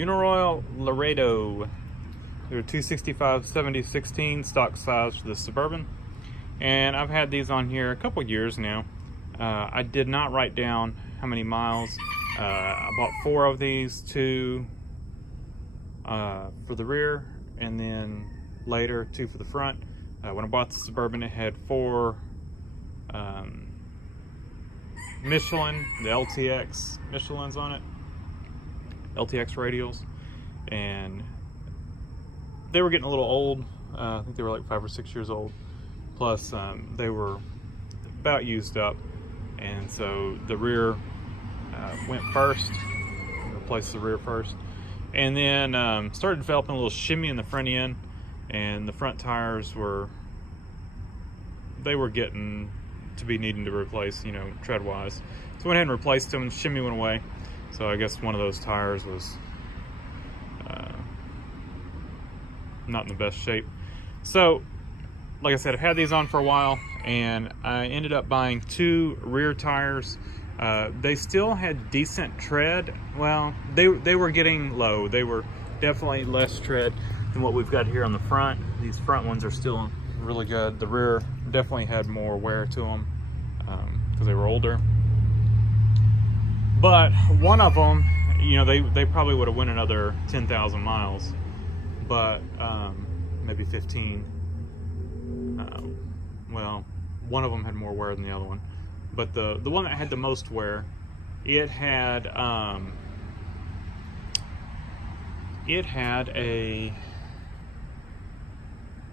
Uniroyal Laredo. They're 265/70/16 stock size for the Suburban, and I've had these on here a couple years now. I did not write down how many miles. I bought 4 of these, 2 for the rear, and then later 2 for the front. When I bought the Suburban, it had 4 Michelin, the LTX Michelins on it, LTX radials, and they were getting a little old. I think they were like 5 or 6 years old. Plus, they were about used up, and so the rear went first. Replaced the rear first, and then started developing a little shimmy in the front end, and the front tires were getting to be needing to replace, you know, tread wise. So I went ahead and replaced them, and shimmy went away. So I guess one of those tires was not in the best shape. So like I said, I've had these on for a while, and I ended up buying 2 rear tires. They still had decent tread. Well, they were getting low. They were definitely less tread than what we've got here on the front. These front ones are still really good. The rear definitely had more wear to them because they were older. But one of them, you know, they probably would have went another 10,000 miles, but maybe 15. Well, one of them had more wear than the other one, but the one that had the most wear, it had a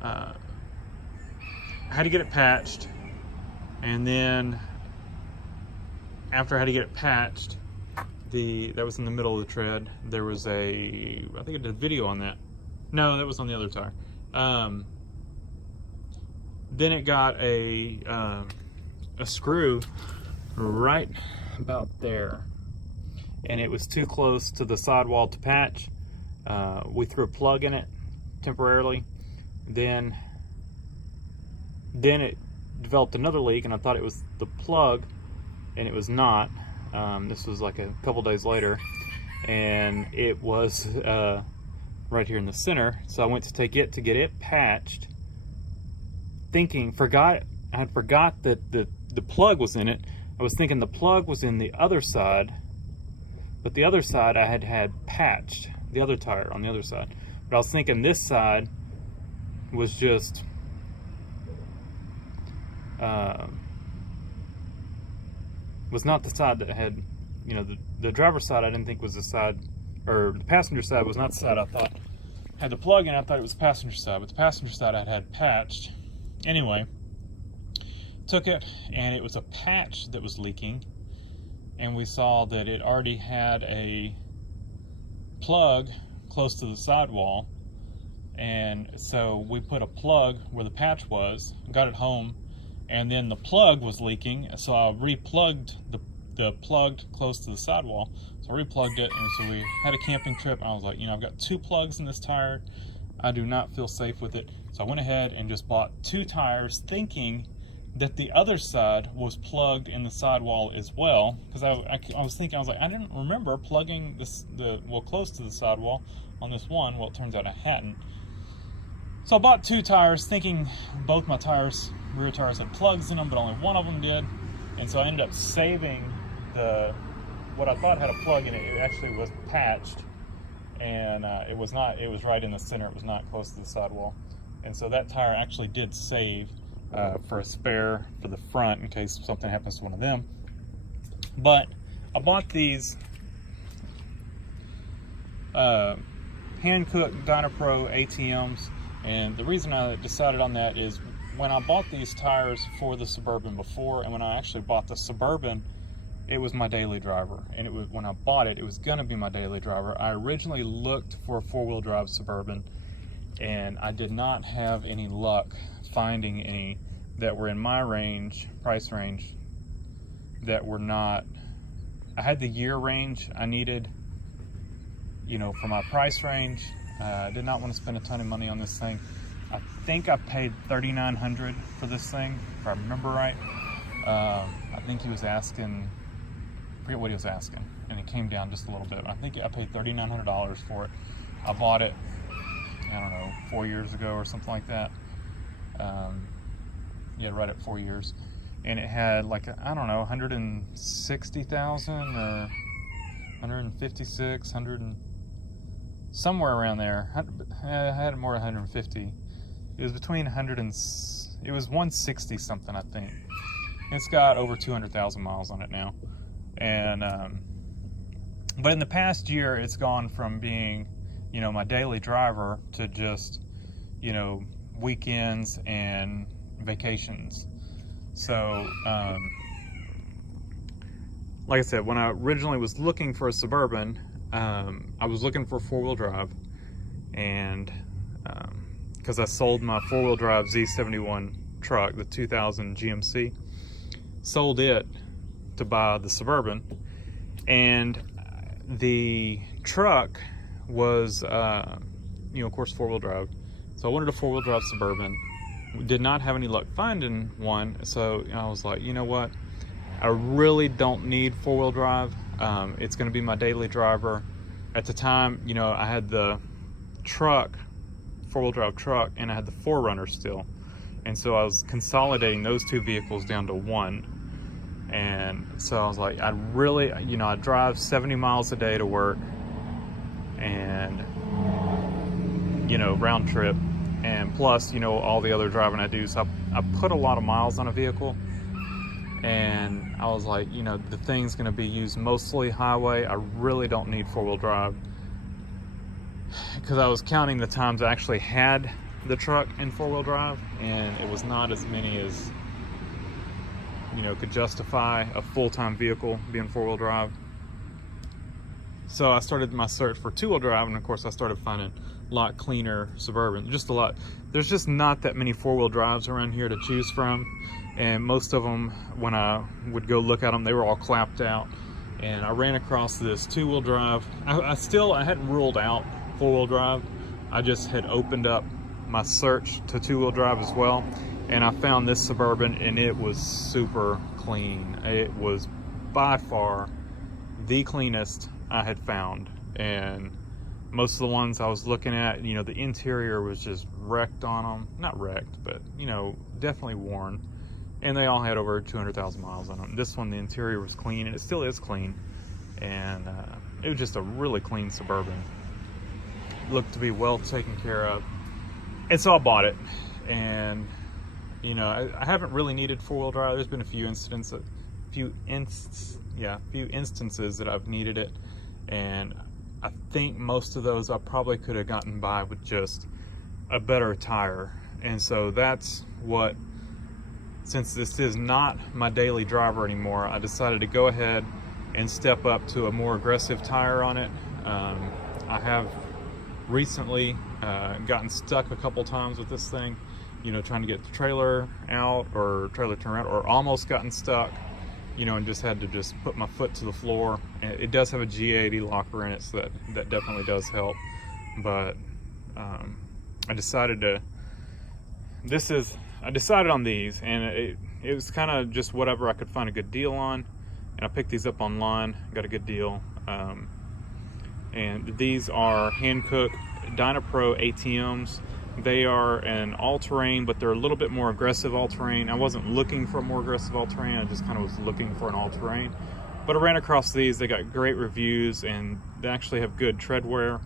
I had to get it patched, and then after I had to get it patched, that was in the middle of the tread. There was I think I did a video on that. No, that was on the other tire. Then it got a screw right about there, and it was too close to the sidewall to patch. We threw a plug in it temporarily. Then it developed another leak, and I thought it was the plug, and it was not. This was like a couple days later, and it was right here in the center. So I went to take it to get it patched, thinking, I had forgot that the plug was in it. I was thinking the plug was in the other side, but the other side I had patched, the other tire on the other side. But I was thinking this side was just was not the side that had, you know, the driver's side I didn't think was the side, or the passenger side was not the side I thought had the plug in. I thought it was the passenger side, but the passenger side I had patched. Anyway, took it, and it was a patch that was leaking, and we saw that it already had a plug close to the sidewall, and so we put a plug where the patch was, got it home, and then the plug was leaking, so I replugged the plug close to the sidewall. So I replugged it, and so we had a camping trip, and I was like, you know, I've got 2 plugs in this tire. I do not feel safe with it. So I went ahead and just bought 2 tires, thinking that the other side was plugged in the sidewall as well, because I was thinking, I was like, I didn't remember plugging close to the sidewall on this one. Well, it turns out I hadn't. So I bought 2 tires, thinking both my rear tires had plugs in them, but only one of them did. And so I ended up saving what I thought had a plug in it. It actually was patched, and it was not. It was right in the center. It was not close to the sidewall. And so that tire actually did save for a spare for the front in case something happens to one of them. But I bought these Hankook Dynapro ATMs, and the reason I decided on that is when I bought these tires for the Suburban before, and when I actually bought the Suburban, it was my daily driver. And it was, when I bought it, it was gonna be my daily driver. I originally looked for a 4-wheel drive Suburban, and I did not have any luck finding any that were in my price range, that were not, I had the year range I needed, you know, for my price range. I did not want to spend a ton of money on this thing. I think I paid $3,900 for this thing, if I remember right. I think he was asking forget what he was asking, and it came down just a little bit. I think I paid $3,900 for it. I bought it, I don't know, 4 years ago or something like that. Yeah, right at 4 years. And it had like, I don't know, 160,000 or 156, 100 and somewhere around there. I had more than 150. It was between 100 and, it was 160 something, I think. It's got over 200,000 miles on it now. And, but in the past year, it's gone from being, you know, my daily driver to just, you know, weekends and vacations. So, like I said, when I originally was looking for a Suburban, I was looking for 4-wheel drive, and because I sold my 4-wheel drive Z71 truck, the 2000 GMC, sold it to buy the Suburban, and the truck was, you know, of course, 4-wheel drive. So I wanted a 4-wheel drive Suburban. Did not have any luck finding one, so I was like, you know what, I really don't need 4-wheel drive. It's going to be my daily driver. At the time, you know, I had the truck, 4-wheel drive truck, and I had the 4Runner still, and so I was consolidating those two vehicles down to one. And so I was like, I really, you know, I drive 70 miles a day to work, and, you know, round trip, and plus, you know, all the other driving I do. So I put a lot of miles on a vehicle, and I was like, you know, the thing's going to be used mostly highway. I really don't need 4-wheel drive, because I was counting the times I actually had the truck in 4-wheel drive, and it was not as many as, you know, could justify a full-time vehicle being 4-wheel drive. So I started my search for 2-wheel drive, and of course I started finding a lot cleaner Suburban, just a lot. There's just not that many 4-wheel drives around here to choose from, and most of them, when I would go look at them, they were all clapped out. And I ran across this 2-wheel drive. I hadn't ruled out 4-wheel drive. I just had opened up my search to 2-wheel drive as well, and I found this Suburban, and it was super clean. It was by far the cleanest I had found. And most of the ones I was looking at, you know, the interior was just wrecked on them. Not wrecked, but, you know, definitely worn. And they all had over 200,000 miles on them. This one, the interior was clean, and it still is clean. And it was just a really clean Suburban. Looked to be well taken care of. And so I bought it. And, you know, I haven't really needed 4-wheel drive. There's been a few instances that I've needed it. And I think most of those I probably could have gotten by with just a better tire. And so that's what, since this is not my daily driver anymore, I decided to go ahead and step up to a more aggressive tire on it. I have recently gotten stuck a couple times with this thing, you know, trying to get the trailer out, or trailer turn out, or almost gotten stuck, you know, and just had to just put my foot to the floor. And it does have a G80 locker in it, so that definitely does help. But I decided on these, and it was kind of just whatever I could find a good deal on, and I picked these up online, got a good deal. And these are Hankook Dynapro ATMs. They are an all-terrain, but they're a little bit more aggressive all-terrain. I wasn't looking for a more aggressive all-terrain, I just kind of was looking for an all-terrain. But I ran across these. They got great reviews, and they actually have good tread wear.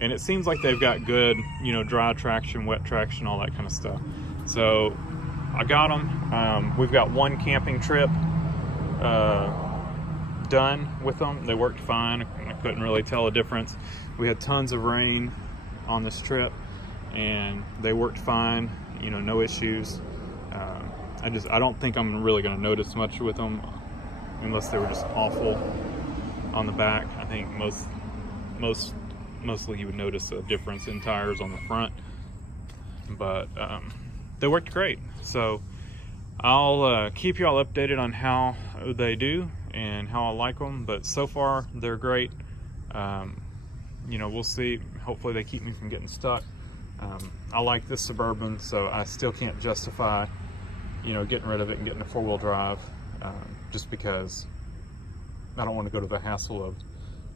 And it seems like they've got good, you know, dry traction, wet traction, all that kind of stuff. So I got them. We've got one camping trip done with them. They worked fine. I couldn't really tell a difference. We had tons of rain on this trip, and they worked fine, you know, no issues. I don't think I'm really going to notice much with them, unless they were just awful on the back. I think mostly you would notice a difference in tires on the front, but they worked great. So I'll keep you all updated on how they do and how I like them, but so far they're great. You know, we'll see. Hopefully they keep me from getting stuck. I like this Suburban, so I still can't justify, you know, getting rid of it and getting a 4-wheel drive, just because I don't want to go to the hassle of,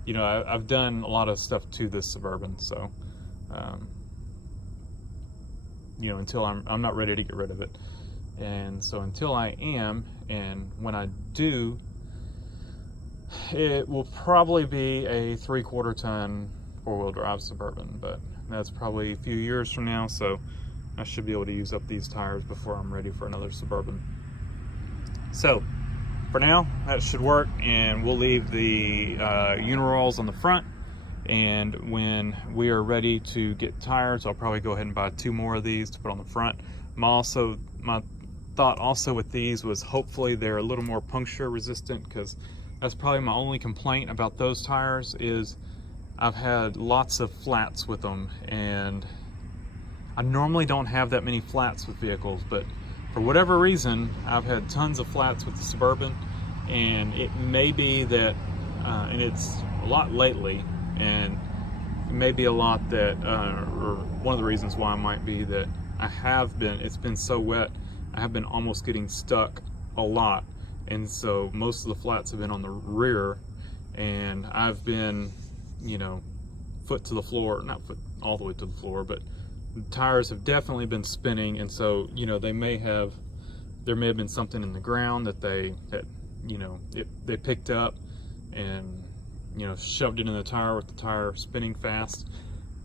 you know, I've done a lot of stuff to this Suburban, so you know, until I'm not ready to get rid of it. And so until I am, and when I do, it will probably be a 3/4 ton 4-wheel drive Suburban, but that's probably a few years from now, so I should be able to use up these tires before I'm ready for another Suburban. So for now, that should work, and we'll leave the Uniroyals on the front, and when we are ready to get tires, I'll probably go ahead and buy 2 more of these to put on the front. My thought also with these was hopefully they're a little more puncture resistant, because that's probably my only complaint about those tires is I've had lots of flats with them, and I normally don't have that many flats with vehicles, but for whatever reason I've had tons of flats with the Suburban, and it may be that and it's a lot lately, and it may be a lot that or one of the reasons why might be that it's been so wet, I have been almost getting stuck a lot, and so most of the flats have been on the rear, and I've been, you know, foot to the floor, not foot all the way to the floor, but the tires have definitely been spinning, and so, you know, there may have been something in the ground that you know, they picked up and, you know, shoved it in the tire with the tire spinning fast.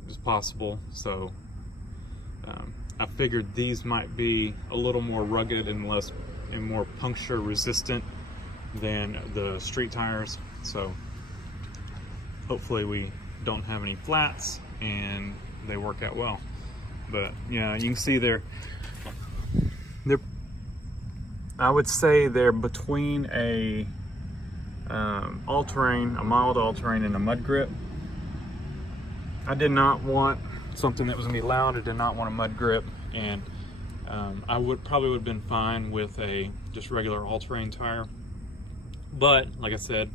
It's possible. So I figured these might be a little more rugged and more puncture resistant than the street tires. So hopefully we don't have any flats and they work out well. But yeah, you can see they're I would say they're between a all-terrain, a mild all-terrain, and a mud grip. I did not want something that was gonna be loud. I did not want a mud grip, and I probably would have been fine with a just regular all-terrain tire. But like I said,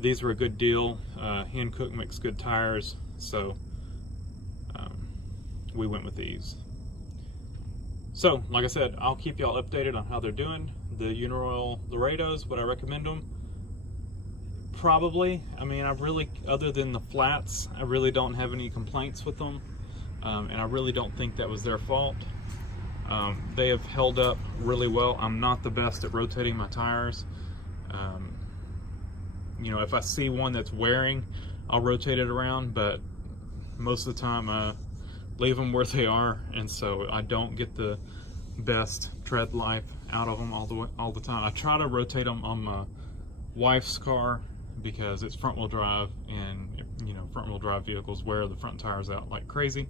these were a good deal. Hankook makes good tires, so we went with these. So like I said, I'll keep y'all updated on how they're doing. The Uniroyal Laredos, would I recommend them? Probably. I mean, other than the flats, I really don't have any complaints with them, and I really don't think that was their fault. They have held up really well. I'm not the best at rotating my tires. You know, if I see one that's wearing, I'll rotate it around, but most of the time I leave them where they are, and so I don't get the best tread life out of them all the time. I try to rotate them on my wife's car because it's front wheel drive, and you know, front wheel drive vehicles wear the front tires out like crazy.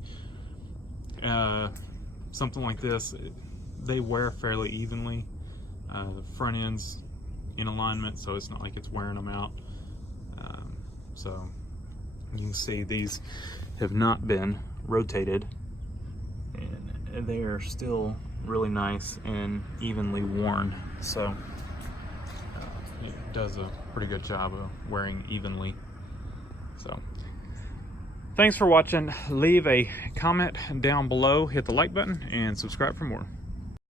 Something like this, they wear fairly evenly. The front end's in alignment, so it's not like it's wearing them out. So you can see these have not been rotated, and they are still really nice and evenly worn, so it does a pretty good job of wearing evenly. So thanks for watching. Leave a comment down below, hit the like button, and subscribe for more.